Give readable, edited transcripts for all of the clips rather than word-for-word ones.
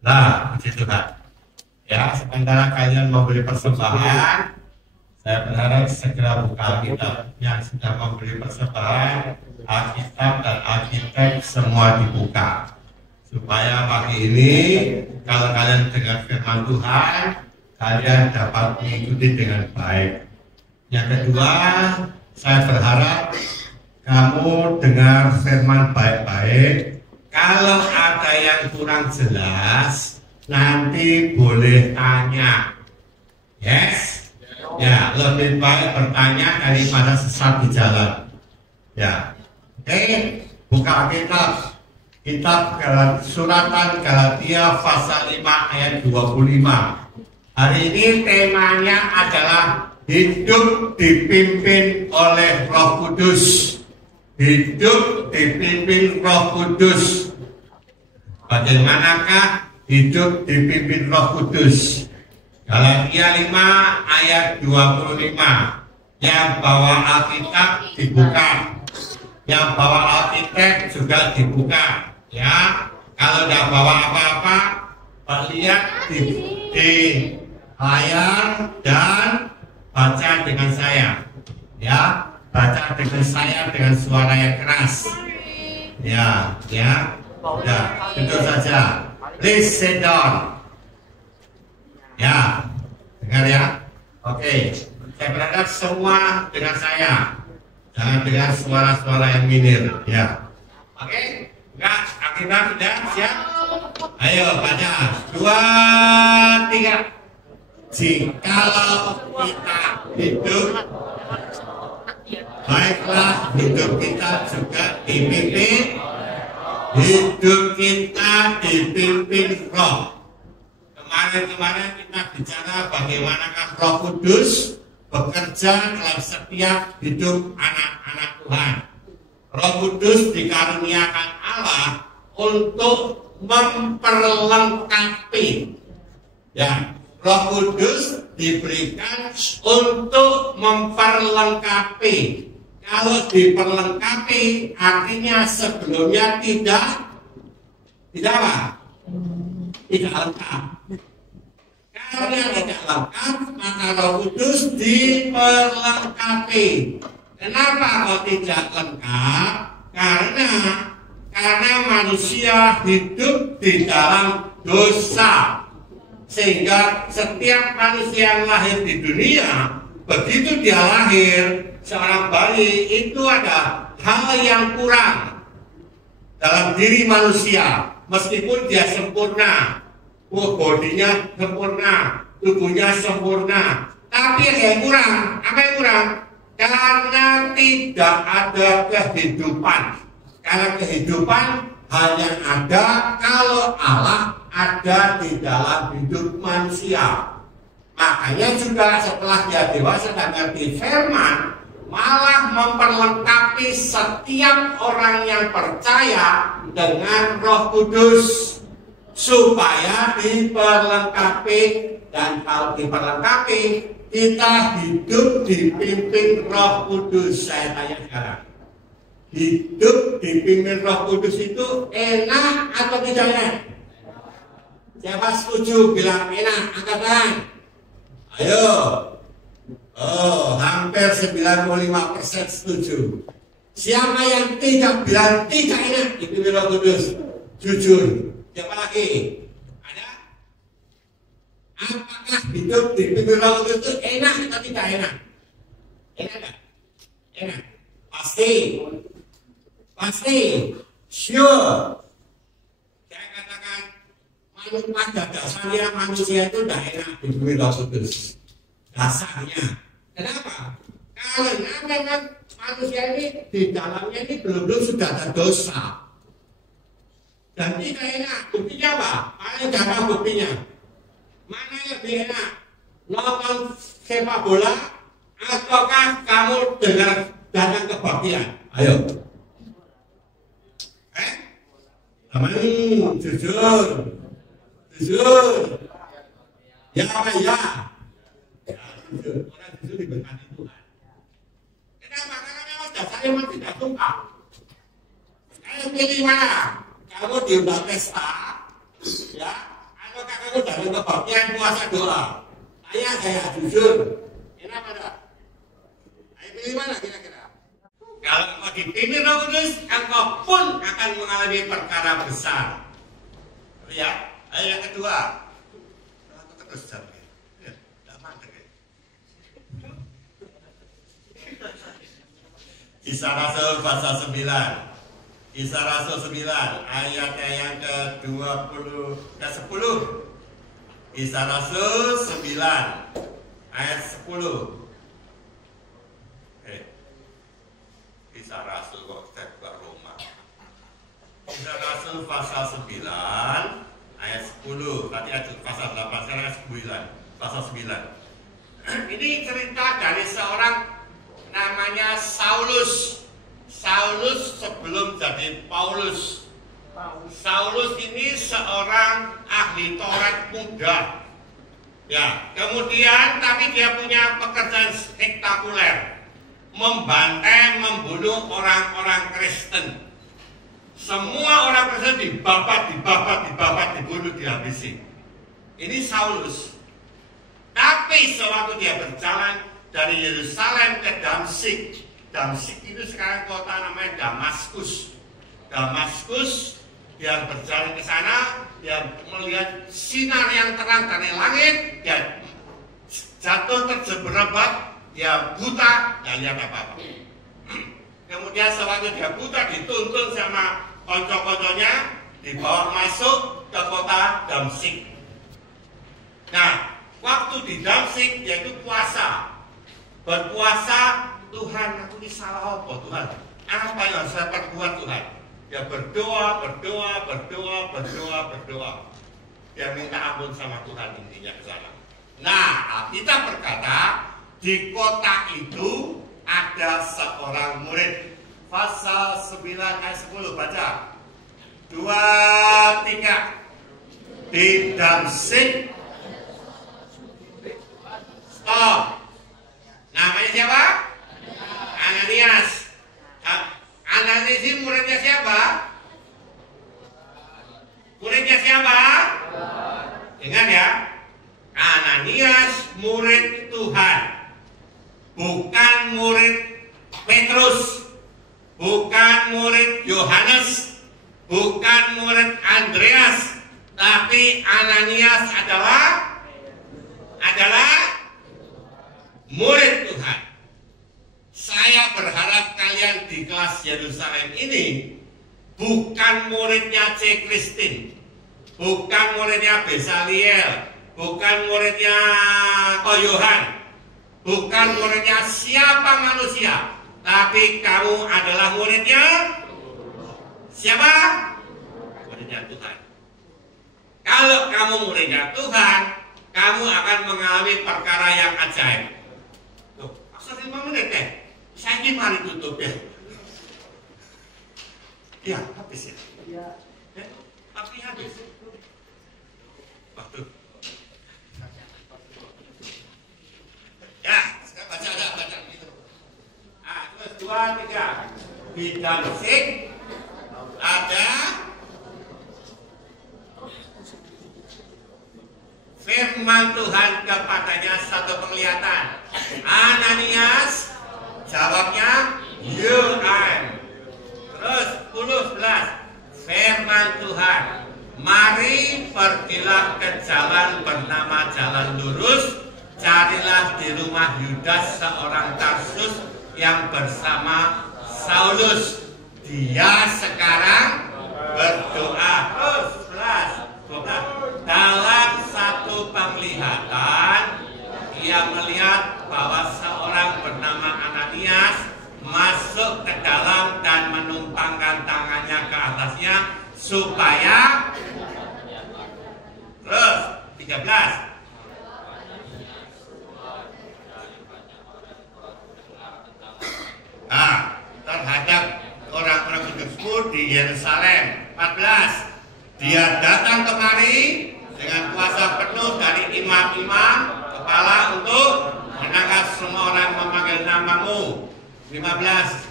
Nah, puji Tuhan. Ya, sementara kalian memberi persembahan, saya berharap segera buka Alkitab. Yang sudah memberi persembahan, Alkitab dan Alkitab semua dibuka. Supaya pagi ini, kalau kalian dengar firman Tuhan, kalian dapat mengikuti dengan baik. Yang kedua, saya berharap kamu dengar firman baik-baik. Kalau ada yang kurang jelas, nanti boleh tanya. Yes? Ya, lebih baik bertanya daripada sesat di jalan. Ya, oke. Buka Alkitab. Kitab Suratan Galatia pasal 5 ayat 25. Hari ini temanya adalah hidup dipimpin oleh Roh Kudus. Hidup dipimpin Roh Kudus. Bagaimanakah hidup dipimpin Roh Kudus? Galatia 5 ayat 25. Yang bawa Alkitab dibuka. Yang bawa Alkitab juga dibuka. Ya, kalau tidak bawa apa-apa, lihat di layar dan baca dengan saya. Ya, baca dengan saya dengan suara yang keras. Ya, ya. Udah, duduk saja. Please sit down. Ya, dengar ya. Oke, saya berharap semua dengan saya. Jangan dengar suara-suara yang minir. Ya, oke. Enggak, Alkitab sudah siap. Ayo baca. 2, 3. Jikalau kita hidup, baiklah hidup kita juga dipimpin. Hidup kita dipimpin Roh. Kemarin kita bicara bagaimanakah Roh Kudus bekerja dalam setiap hidup anak-anak Tuhan. Roh Kudus dikaruniakan Allah untuk memperlengkapi. Ya, Roh Kudus diberikan untuk memperlengkapi. Kalau diperlengkapi artinya sebelumnya tidak apa? Tidak lengkap. Kalau yang tidak lengkap, maka Roh Kudus diperlengkapi. Kenapa kok tidak lengkap? Karena manusia hidup di dalam dosa. Sehingga setiap manusia yang lahir di dunia, begitu dia lahir, seorang bayi itu ada hal yang kurang dalam diri manusia. Meskipun dia sempurna, bodinya sempurna, tubuhnya sempurna, tapi ada yang kurang. Apa yang kurang? Karena tidak ada kehidupan. Karena kehidupan hanya ada kalau Allah ada di dalam hidup manusia. Makanya juga setelah dia dewasa dan ngerti firman, malah memperlengkapi setiap orang yang percaya dengan Roh Kudus supaya diperlengkapi. Dan kalau diperlengkapi, kita hidup dipimpin Roh Kudus. Saya tanya sekarang, hidup dipimpin Roh Kudus itu enak atau tidak enak? Siapa setuju bilang enak? Angkat tangan. Ayo. Oh, hampir 95% setuju. Siapa yang tidak bilang tidak enak dipimpin Roh Kudus? Jujur. Siapa lagi? Ada? Apakah hidup dipimpin Roh Kudus itu enak atau tidak enak? Enak enggak? Enak. Pasti. Pasti. Sure. Saya katakan, pada dasarnya manusia itu tidak enak dipimpin Roh Kudus. Dasarnya. Kenapa? Karena memang manusia ini di dalamnya ini belum sudah ada dosa. Dan tidak enak. Buktinya apa? Paling gampang buktinya. Mana yang lebih enak? Nonton sepak bola ataukah kamu dengar datang kebaktian? Ayo. Jujur. Jujur. Ya apa ya? Orang jujur diberkati Tuhan. Kenapa? Karena memang dasarnya memang tidak suka. Ayo pilih mana? Kamu diundang pesta, ya, kamu datang ke bagian puasa doa. Saya jujur. Kenapa dah? Ayo pilih mana kira-kira? Kalau engkau dipimpin Roh Kudus, engkau pun akan mengalami perkara besar. Ya, ayo yang kedua. Aku terus jawab. Ya, tidak mantap ya. Kisah Rasul pasal 9. Kisah Rasul 9 ayatnya yang ke-20 dan 10. Kisah Rasul 9 ayat 10. Kisah Rasul kok kita buka Roma. Kisah Rasul pasal 9 ayat 10. Tadi ada pasal 8, sekarang ayat 9. Pasal 9. Ini cerita dari seorang namanya Saulus. Saulus sebelum jadi Paulus. Saulus ini seorang ahli Taurat muda. Ya, kemudian tapi dia punya pekerjaan spektakuler. Membantai, membunuh orang-orang Kristen. Semua orang Kristen dibabat, dibunuh, dihabisi. Ini Saulus. Tapi sewaktu dia berjalan dari Yerusalem ke Damsyik. Damsyik itu sekarang kota namanya Damaskus. Damaskus, dia berjalan ke sana, dia melihat sinar yang terang dari langit, dia jatuh terjerebak, dia buta, nggak lihat apa-apa. Kemudian sewaktu dia buta, dituntun sama konco-konconya, dibawa masuk ke kota Damsyik. Nah, waktu di Damsyik dia itu puasa. Berpuasa, Tuhan, aku ini salah apa Tuhan? Apa yang harus saya perbuat Tuhan? Dia berdoa. Dia minta ampun sama Tuhan, intinya ke sana. Nah, Alkitab berkata, di kota itu ada seorang murid. Pasal 9 ayat 10, baca. 2, 3. Di Damsyik. Stop. Namanya siapa? Ananias. Ananias ini muridnya siapa? Muridnya siapa? Ingat ya, Ananias murid Tuhan, bukan murid Petrus, bukan murid Yohanes, bukan murid Andreas, tapi Ananias adalah murid Tuhan. Saya berharap kalian di kelas Yerusalem ini bukan muridnya C. Christine, bukan muridnya Besaliel, bukan muridnya Koyohan, bukan muridnya siapa manusia, tapi kamu adalah muridnya siapa? Muridnya Tuhan. Kalau kamu muridnya Tuhan, kamu akan mengalami perkara yang ajaib. Tuh, 5 menit deh. Saya ingin mari tutup ya. Ya, habis ya. Ya, tapi habis. Waktu. Ya, sekarang baca. Terus 2, 3. Di Damsyik ada firman Tuhan kepadanya satu penglihatan. Ananias, jawabnya, you am. Terus 11. Firman Tuhan, mari pergilah ke jalan bernama Jalan Lurus, carilah di rumah Yudas seorang Tarsus yang bersama Saulus. Dia sekarang berdoa. Terus 12. Dalam satu penglihatan, ia melihat bahwa seorang bernama Ananias masuk ke dalam dan menumpangkan tangannya ke atasnya supaya. Terus 13. Terhadap orang-orang tersebut di Yerusalem. 14. Dia datang kemari dengan kuasa penuh dari imam-imam kepala untuk menangkap semua orang memanggil namamu. 15.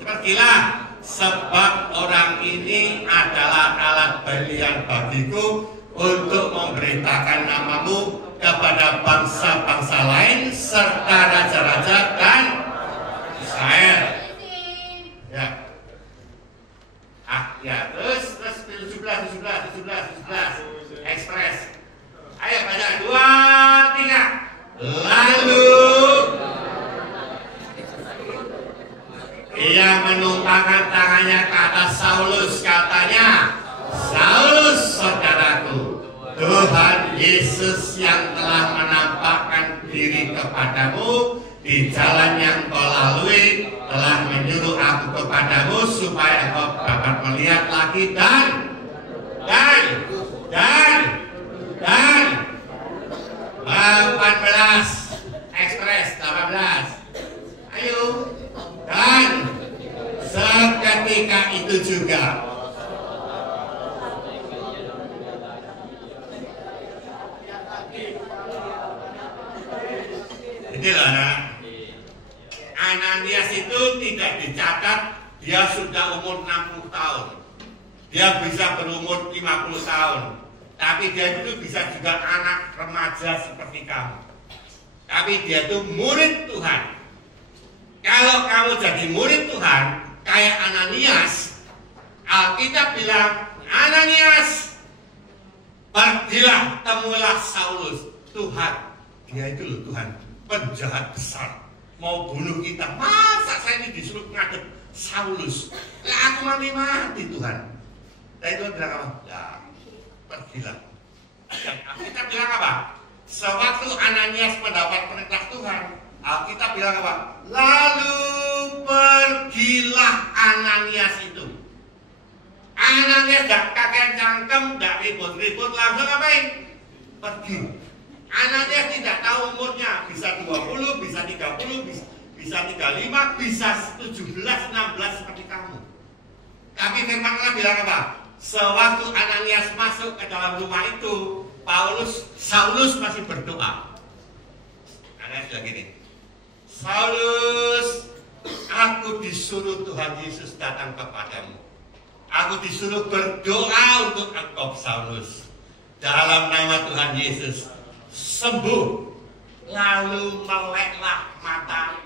Pergilah sebab orang ini adalah alat belian bagiku untuk memberitakan namamu kepada bangsa-bangsa lain serta raja-raja dan Israel. Ya. Ya, terus 17. Ekspres. Ayo baca 2, 3. Lalu ia menumpangkan tangannya ke atas Saulus, katanya, Saulus saudaraku, Tuhan Yesus yang telah menampakkan diri kepadamu di jalan yang kau lalui telah menyuruh aku kepadamu supaya kau dapat melihat lagi dan 18. Ekspres 18. Ayo. Dan seketika itu juga itulah nah. Ananias itu tidak dicatat dia sudah umur 60 tahun. Dia bisa berumur 50 tahun. Tapi dia itu bisa juga anak remaja seperti kamu. Tapi dia itu murid Tuhan. Kalau kamu jadi murid Tuhan kayak Ananias, Alkitab bilang, Ananias, pergilah temulah Saulus. Tuhan, dia itu loh Tuhan, penjahat besar, mau bunuh kita. Masa saya ini disuruh ngadep Saulus? Lah aku mati Tuhan. Nah itu bilang apa? Ya, pergilah. Dan Alkitab bilang apa? Sewaktu Ananias mendapat perintah Tuhan, Alkitab bilang apa? Lalu pergilah Ananias itu. Ananias gak kakek cangkem, gak ribut-ribut, langsung ngapain? Pergi. Ananias tidak tahu umurnya, bisa 20, bisa 30, bisa 35, bisa 17, 16 seperti kamu. Tapi firman Allah bilang apa? Sewaktu Ananias masuk ke dalam rumah itu, Saulus masih berdoa. Ananias bilang gini, Saulus, aku disuruh Tuhan Yesus datang kepadamu. Aku disuruh berdoa untuk engkau Saulus. Dalam nama Tuhan Yesus, sembuh. Lalu meleklah mata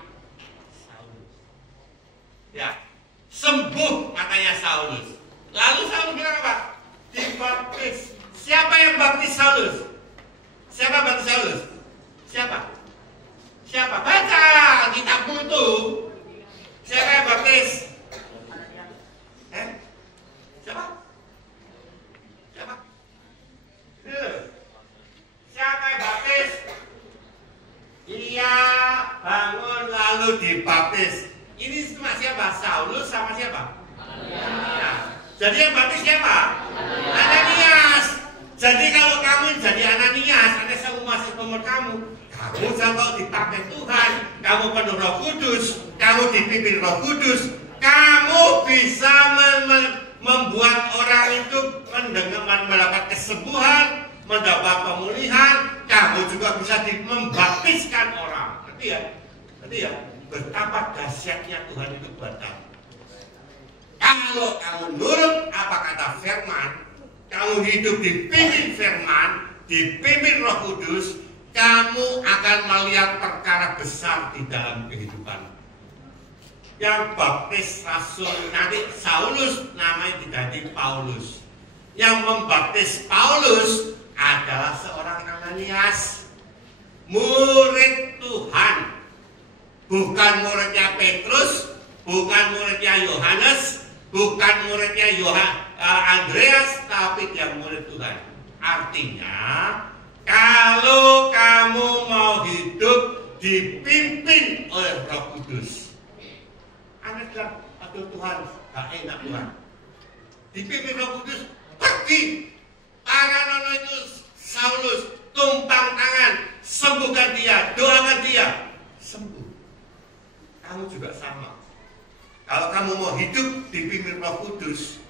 Saulus. Ya, sembuh matanya Saulus. Lalu Saulus bilang apa? Dibaptis. Siapa yang baptis Saulus? Siapa baptis Saulus? Siapa? Siapa? Baca kitabmu itu. Siapa yang baptis? Siapa? Siapa? Siapa yang baptis? Ia bangun lalu dibaptis. Ini cuma siapa? Saulus sama siapa? Ananias. Jadi yang baptis siapa? Ananias. Jadi kalau kamu jadi Ananias, ada seumur kamu kalau dipakai Tuhan, kamu penuh Roh Kudus, kamu dipimpin Roh Kudus, kamu bisa membuat orang itu mendapat kesembuhan, mendapat pemulihan. Kamu juga bisa membaptiskan orang. Ngerti ya? Betapa dahsyatnya Tuhan itu buat kamu. Kalau kamu nurut apa kata firman, kamu hidup dipimpin firman, dipimpin Roh Kudus, kamu akan melihat perkara besar di dalam kehidupan. Yang baptis Rasul nanti Saulus namanya diganti Paulus. Yang membaptis Paulus adalah seorang Ananias, murid Tuhan, bukan muridnya Petrus, bukan muridnya Yohanes, bukan muridnya Andreas, tapi dia murid Tuhan. Artinya, kalau kamu mau hidup dipimpin oleh Roh Kudus, Anda bilang, aduh Tuhan, gak enak Tuhan. Dipimpin Roh Kudus, pergi. Paranono itu Saulus, tumpang tangan, sembuhkan dia, doakan dia, sembuh. Kamu juga sama. Kalau kamu mau hidup dipimpin Roh Kudus,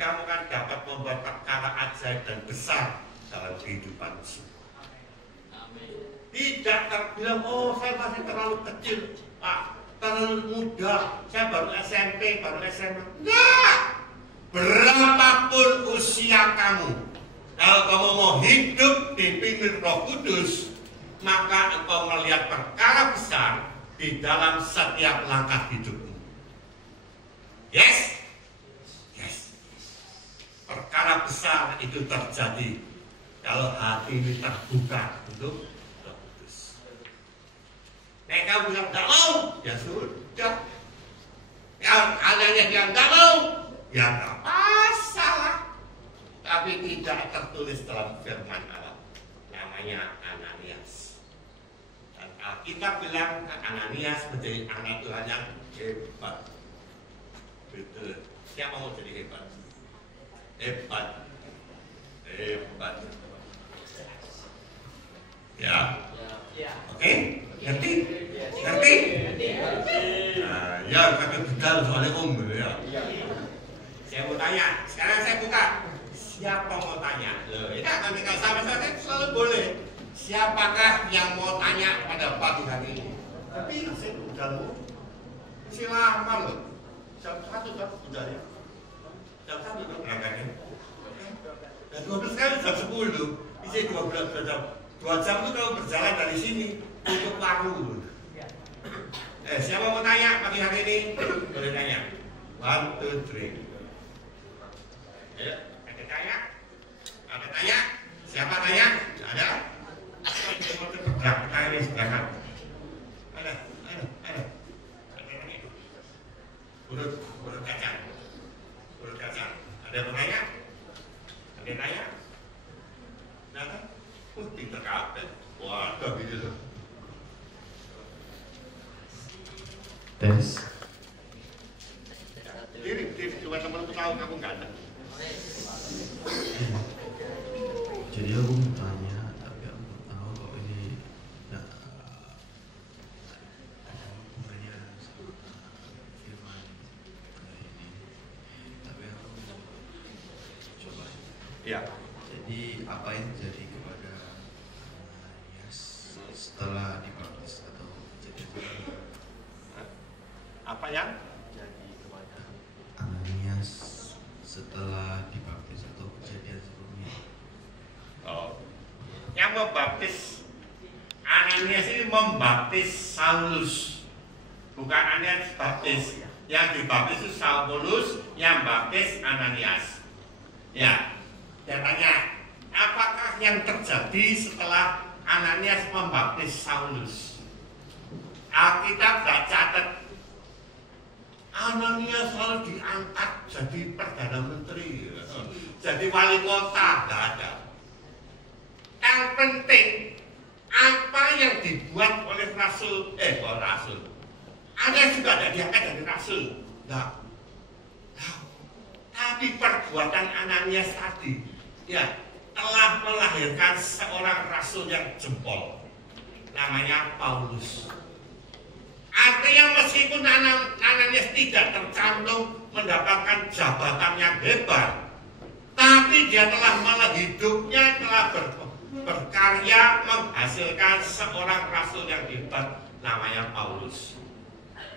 kamu akan dapat membuat perkara ajaib dan besar dalam kehidupan semua. Tidak terbilang, oh saya masih terlalu kecil, Pak, terlalu muda, saya baru SMP, baru SMA. Enggak! Berapapun usia kamu, Kalau kamu mau hidup dipimpin Roh Kudus, maka engkau melihat perkara besar di dalam setiap langkah hidupmu. Yes? Yes. Perkara besar itu terjadi kalau hati ini terbuka untuk Roh Kudus. Nek kamu bilang tidak mau, ya sudah. Kalau kalian yang tidak mau, ya tidak masalah. Tapi tidak tertulis dalam firman Allah. Namanya Ananias. Dan Alkitab bilang Ananias menjadi anak Tuhan yang hebat. Betul. Siapa mau jadi hebat? Hebat. Hebat. Ya. Oke? Ngerti? Ngerti? Nah, ya, kata bedal soalnya ya. Saya mau tanya. Sekarang saya buka. Siapa mau tanya? Loh, ini akan tinggal sama-sama selalu boleh. Siapakah yang mau tanya pada pagi hari ini? Tapi saya udah mau. Masih lama loh. Jam 1 kan udah ya. Jam 1 udah berangkatnya. Dan 12 kali jam 10. Bisa 12 jam. 2 jam itu kalau berjalan dari sini untuk paru. Siapa mau tanya pagi hari ini? Boleh tanya. 1, 2, 3. Ayo. Ada tanya? Siapa tanya? Ada? Tanya di sebelah. Ada. Urut kacang. Ada yang tanya? Ada yang tanya? Ada? Pinter kabel. Wah, gak gitu. Tes. Diri, cuma temen-temen tahu kamu nggak ada. Jadi aku mau tanya, tapi aku nggak tahu kok ini ada hubungannya sama firman ini. Tapi aku mau coba. Iya. Jadi apa yang terjadi kepada Ananias setelah dibaptis atau kejadian? Apa yang? Jadi kepada Ananias setelah dibaptis atau kejadian sebelumnya. Oh. Yang membaptis Ananias ini membaptis Saulus. Bukan Ananias baptis. Yang dibaptis itu Saulus, yang baptis Ananias. Ya. Dia tanya, apakah yang terjadi setelah Ananias membaptis Saulus? Alkitab tidak catat. Ananias selalu diangkat jadi Perdana Menteri, jadi wali kota, tidak ada. Yang penting apa yang dibuat oleh Rasul, Ananias juga tidak diangkat jadi Rasul, tidak. Tapi perbuatan Ananias tadi, ya, telah melahirkan seorang Rasul yang jempol, namanya Paulus. Artinya meskipun Ananias tidak tercantum mendapatkan jabatan yang hebat, tapi dia telah hidupnya telah berkarya menghasilkan seorang rasul yang hebat, namanya Paulus.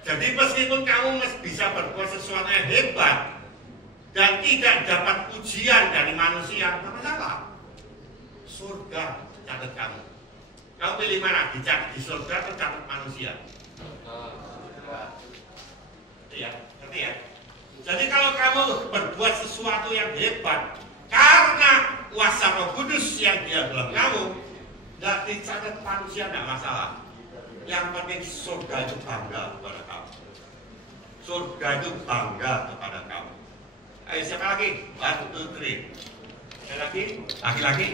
Jadi meskipun kamu bisa berbuat sesuatu yang hebat dan tidak dapat pujian dari manusia, apa masalah? Surga catat kamu. Kamu pilih mana? Dicatat di surga atau catat manusia? Ya, ngerti ya? Jadi kalau kamu berbuat sesuatu yang hebat karena kuasa Roh Kudus yang dia dalam kamu, nggak dicatat manusia, nggak masalah. Yang penting surga itu bangga kepada kamu. Surga itu bangga kepada kamu. Ayo siapa lagi? 1, 2, 3. Siapa lagi? Laki-laki.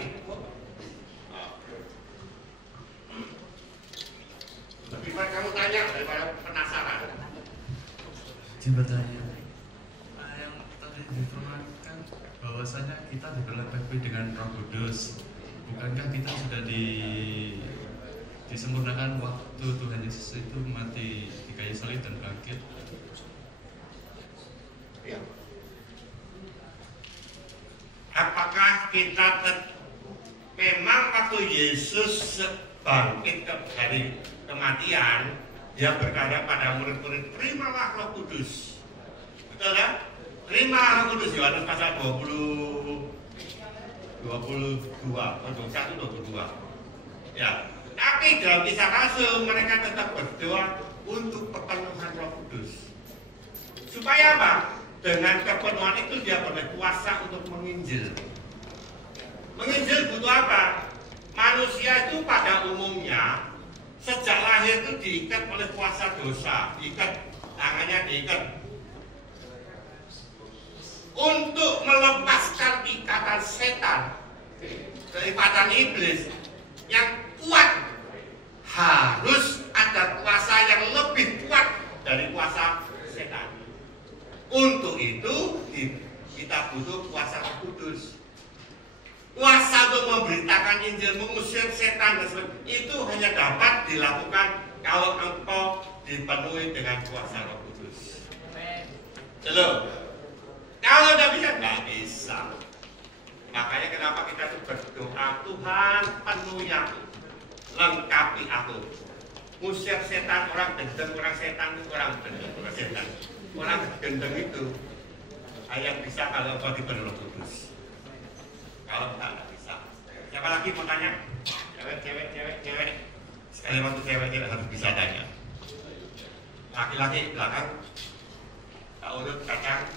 Lebih baik kamu tanya daripada penasaran. Coba tanya. Yang tadi difirmankan bahwasanya kita diperlengkapi dengan Roh Kudus. Bukankah kita sudah disempurnakan waktu Tuhan Yesus itu mati di kayu salib dan bangkit? Ya. Apakah kita memang waktu Yesus bangkit dari kematian, dia berkata pada murid-murid, terimalah Roh Kudus. Betul ya? Terima Roh Kudus, Yohanes pasal 20. 1:22. Ya, tapi dalam Kisah Rasul mereka tetap berdoa untuk pepenuhan Roh Kudus. Supaya apa? Dengan kepenuhan itu dia boleh kuasa untuk menginjil. Menginjil butuh apa? Manusia itu pada umumnya sejak lahir itu diikat oleh kuasa dosa, tangannya diikat. Untuk melepaskan ikatan setan, ikatan iblis yang kuat, harus ada kuasa yang lebih kuat dari kuasa setan. Untuk itu kita butuh kuasa Roh Kudus. Kuasa untuk memberitakan Injil, mengusir setan dan sebagainya, itu hanya dapat dilakukan kalau engkau dipenuhi dengan kuasa Roh Kudus. Halo. Kalau nggak bisa. Makanya kenapa kita tuh berdoa, Tuhan penuhi aku, lengkapi aku. Musir setan, orang gendeng, orang setan itu orang gendeng, orang setan. Orang gendeng itu hanya bisa kalau kau diberi Roh Kudus. Kalau nggak bisa. Siapa lagi mau tanya? Cewek. Sekali waktu cewek harus bisa tanya. Laki-laki belakang, tak urut kacang.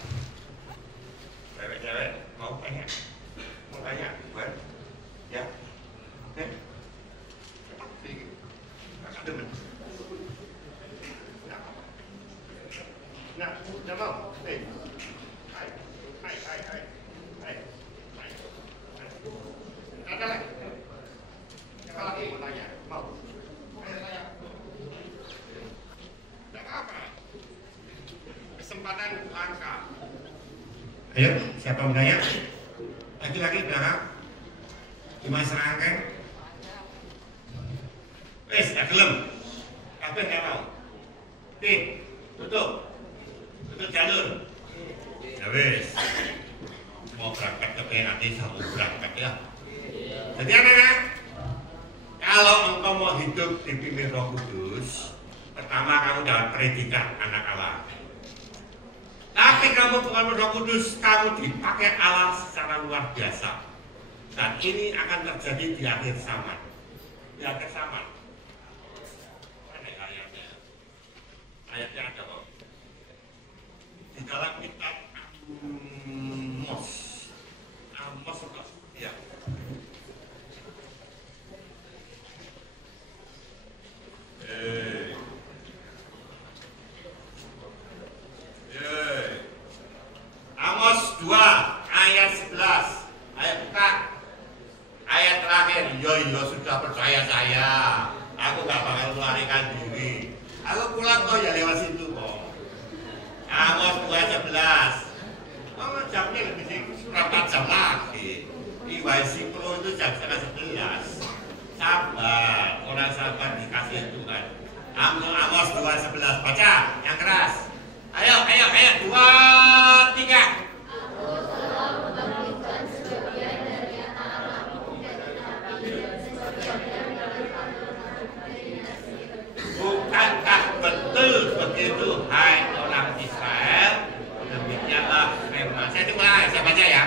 Cewek mau tanya, bukan? Ya, kakak demen. Nah, udah mau? Hai. Ada lagi? Siapa lagi mau tanya? Mau? Ayo tanya. Tidak apa. Kesempatan langka. Ayo, siapa mau tanya? Laki-laki belakang. Cuma serangkai. Wes, tak gelem. Apa nggak mau? Tutup jalur. Ya wes. Mau berangkat ke nanti kamu berangkat ya. Jadi anak-anak, kalau engkau mau hidup dipimpin Roh Kudus, pertama kamu dapat predikat anak Allah. Tapi kamu bukan Roh Kudus, kamu dipakai Allah secara luar biasa. Dan ini akan terjadi di akhir zaman. Di akhir zaman. Mana ayatnya? Ayatnya ada kok. Di dalam kitab Amos kok. Ya. Amos 2 ayat 11. Ayo buka. Ayat terakhir. Yo sudah percaya saya. Aku gak bakal melarikan diri. Aku pulang kok ya lewat situ kok. Amos 2:11. Jamnya lebih berapa jam lagi? IYC Pro itu jam 11:30. Sabar, orang sabar dikasih Tuhan. Amos 2:11, baca yang keras. Ayo, 2, 3. Bukankah betul begitu, hai orang Israel? Demikianlah firman. Saya mulai, saya baca ya.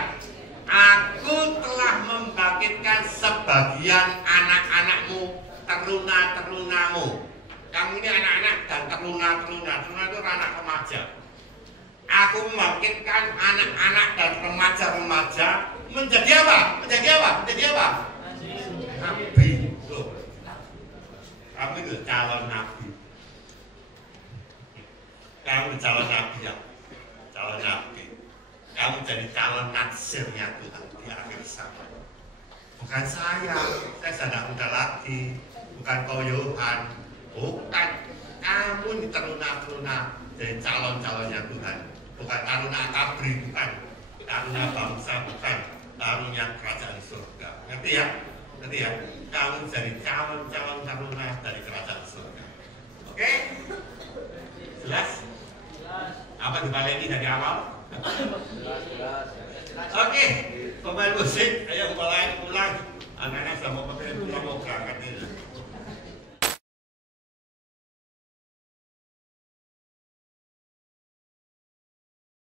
Aku telah membangkitkan sebagian anak-anakmu, teruna-terunamu. Kamu ini anak-anak dan teruna-teruna. Teruna itu anak remaja. Aku membangkitkan anak-anak dan remaja-remaja menjadi apa? Nabi. Tuh. Kamu itu calon nabi. Kamu calon nabi ya. Calon nabi. Kamu jadi calon natsirnya Tuhan di akhir zaman. Bukan saya sudah muda lagi. Bukan kau Yohan. Bukan. Kamu ini teruna-teruna jadi calon-calonnya Tuhan. Bukan taruna kabri, bukan. Taruna bangsa, bukan. Taruna kerajaan surga. Ngerti ya? Kamu jadi calon-calon taruna dari kerajaan surga. Oke? Jelas? Apa dibaleni dari awal? Oke, pemain musik.